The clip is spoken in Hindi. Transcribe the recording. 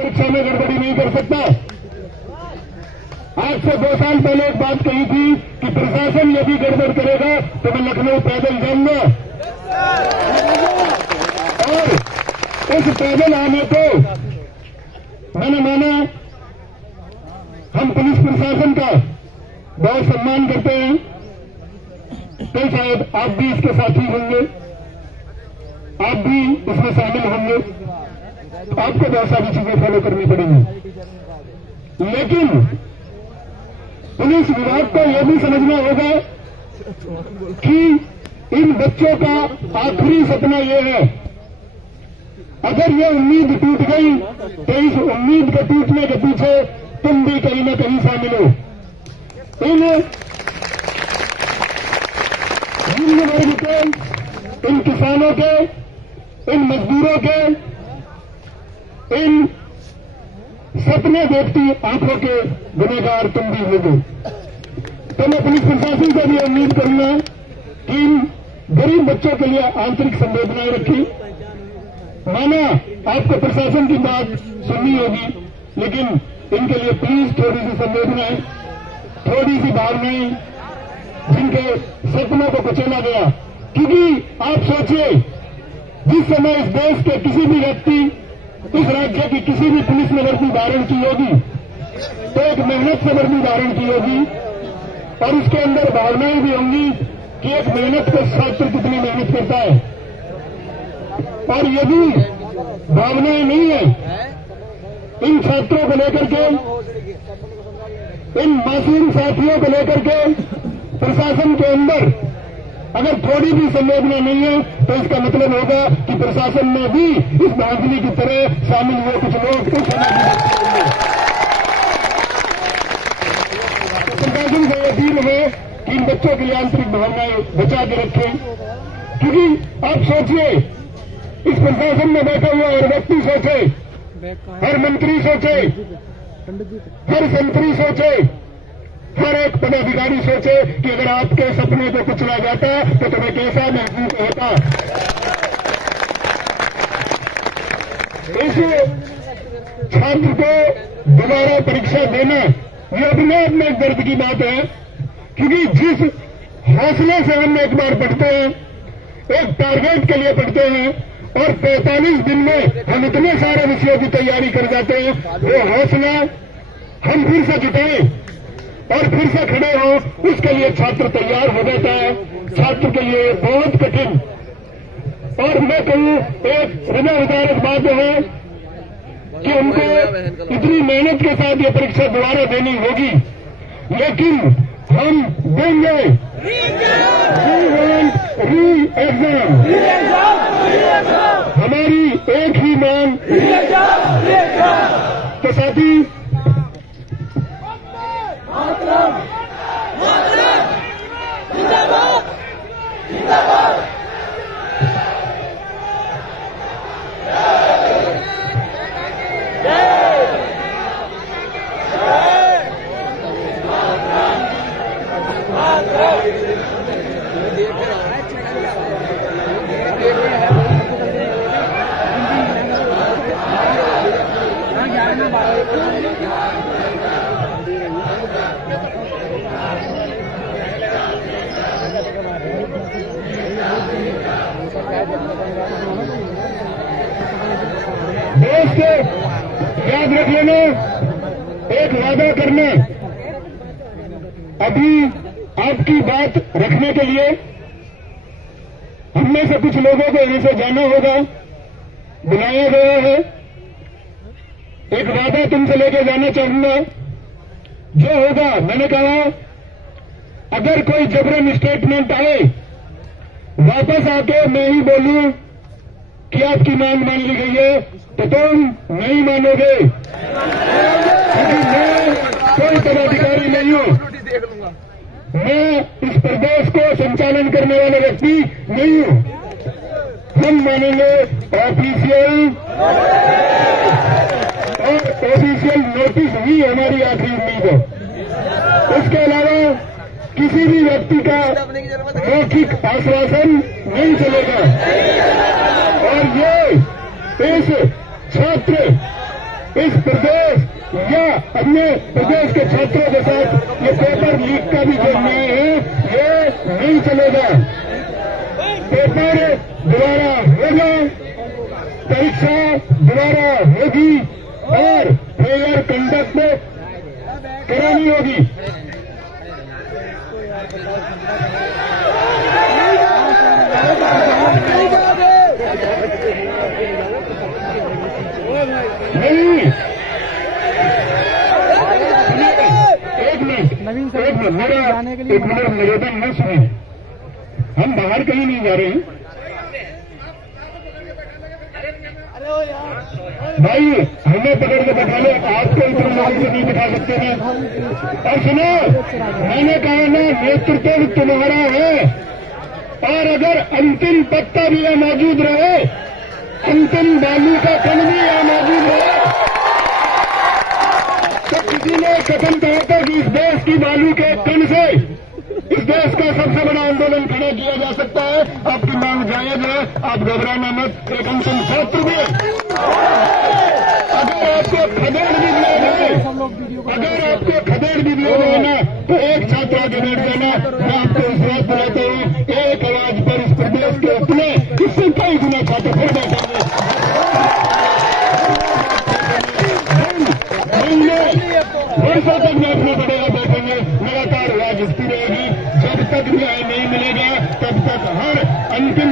परीक्षा में गड़बड़ी नहीं कर सकता। आज से 2 साल पहले एक बात कही थी कि प्रशासन यदि गड़बड़ करेगा तो मैं लखनऊ पैदल जाऊंगा, और इस पैदल आने को मैंने माना। हम पुलिस प्रशासन का बहुत सम्मान करते हैं, तो शायद आप भी इसके साथी होंगे, आप भी इसमें शामिल होंगे, आपको बहुत सारी चीजें फॉलो करनी पड़ेंगी। लेकिन पुलिस विभाग को यह भी समझना होगा कि इन बच्चों का आखिरी सपना यह है, अगर ये उम्मीद टूट गई तो इस उम्मीद के टूटने के पीछे तुम भी कहीं न कहीं शामिल हो। इन निम्न वर्ग के, इन किसानों के, इन मजदूरों के, इन सपने देखती आंखों के गुनहगार तुम भी हो। तो मैं पुलिस प्रशासन से भी उम्मीद करूंगा कि इन गरीब बच्चों के लिए आंतरिक संवेदनाएं रखी। माना आपको प्रशासन की बात सुननी होगी, लेकिन इनके लिए प्लीज थोड़ी सी संवेदनाएं, थोड़ी सी भावनाएं, जिनके सपनों को कुचला गया। क्योंकि आप सोचिए, जिस समय इस देश के किसी भी व्यक्ति, इस राज्य की किसी भी पुलिस ने वर्दी धारण की होगी तो एक मेहनत से वर्दी धारण की होगी, और उसके अंदर भावनाएं भी होंगी कि एक मेहनत का छात्र कितनी मेहनत करता है। और यदि भावनाएं नहीं है इन छात्रों को लेकर के, इन मासूम साथियों को लेकर के, प्रशासन के अंदर अगर थोड़ी भी संवेदना नहीं है, तो इसका मतलब होगा कि प्रशासन में भी इस धांधली की तरह शामिल हुए कुछ लोग उस प्रशासन को यह अपील है कि इन बच्चों की आंतरिक भावनाएं बचा के रखें। क्योंकि आप सोचिए, इस प्रशासन में बैठा हुआ हर व्यक्ति सोचे, हर मंत्री सोचे, हर संतरी सोचे, हर एक पदाधिकारी सोचे कि अगर आपके सपने को कुचला जाता तो तुम्हें कैसा महसूस होता। इस छात्र को दोबारा परीक्षा देना ये अपने आप में एक दर्द की बात है, क्योंकि जिस हौसले से हम एक बार पढ़ते हैं, एक टारगेट के लिए पढ़ते हैं, और 45 दिन में हम इतने सारे विषयों की तैयारी कर जाते हैं, वो हौसला हम फिर से जुटाएं और फिर से खड़े हो, उसके लिए छात्र तैयार हो जाता है। छात्र के लिए बहुत कठिन, और मैं कहूं एक हृदयविदारक बात है कि उनको इतनी मेहनत के साथ ये परीक्षा दोबारा देनी होगी, लेकिन हम देंगे री एग्जाम। हमारी एक ही मांग, तो साथी देश के याद रख लेना, एक वादा करना, अभी आपकी बात रखने के लिए हम में से कुछ लोगों को यहां से जाना होगा, बुलाया गया है। एक वादा तुमसे लेके जाना चाहूंगा, जो होगा, मैंने कहा अगर कोई जबरन स्टेटमेंट आए, वापस आके मैं ही बोलूं कि आपकी मांग मान ली गई है, तो तुम नहीं मानोगे, क्योंकि मैं कोई पदाधिकारी नहीं हूं, मैं इस प्रदेश को संचालन करने वाले व्यक्ति नहीं हूं। हम मानेंगे ऑफिशियल, और ऑफिशियल नोटिस ही हमारी आखिरी उम्मीद है। उसके अलावा किसी भी व्यक्ति का मौखिक आश्वासन नहीं चलेगा। और ये इस छात्र इस प्रदेश या अन्य प्रदेश के छात्रों के साथ ये पेपर लीक का भी जो न्याय है ये नहीं चलेगा। पेपर दोबारा होगा, परीक्षा दोबारा होगी और फेयर कंडक्ट करानी होगी। नहीं, एक मिनट मेरा निवेदन न सुने, हम बाहर कहीं नहीं जा रहे हैं भाई, हमें पकड़ के बैठा लो, आपको इतना लोगों से नहीं बैठा सकते हैं। और सुनो, मैंने कहा ना नेतृत्व तुम्हारा है, और अगर अंतिम पत्ता भी यहाँ मौजूद रहे, अंतिम बालू का कण भी यहाँ मौजूद रहे, तो किसी ने कथन कहा था कि इस देश की बालू के कण से इस देश का सबसे बड़ा आंदोलन खड़ा किया जा सकता है। आपकी मांग जायज है, आप घबराना मत। एक अंतिम छात्र भी अगर आपको खदेड़ भी दिया जाए, अगर आपको खदेड़ भी दिया जाए ना, तो एक छात्र आगे बैठ जाना। मैं आपको इस बात बताता हूँ, एक आवाज पर इस प्रदेश के अपने इससे कई गुना छात्र फिर बैठेंगे। वर्षों तक बैठना पड़ेगा, बैठेंगे, लगातार राजस्ती रहेगी। जब तक न्याय नहीं मिलेगा तब तक हर अंतिम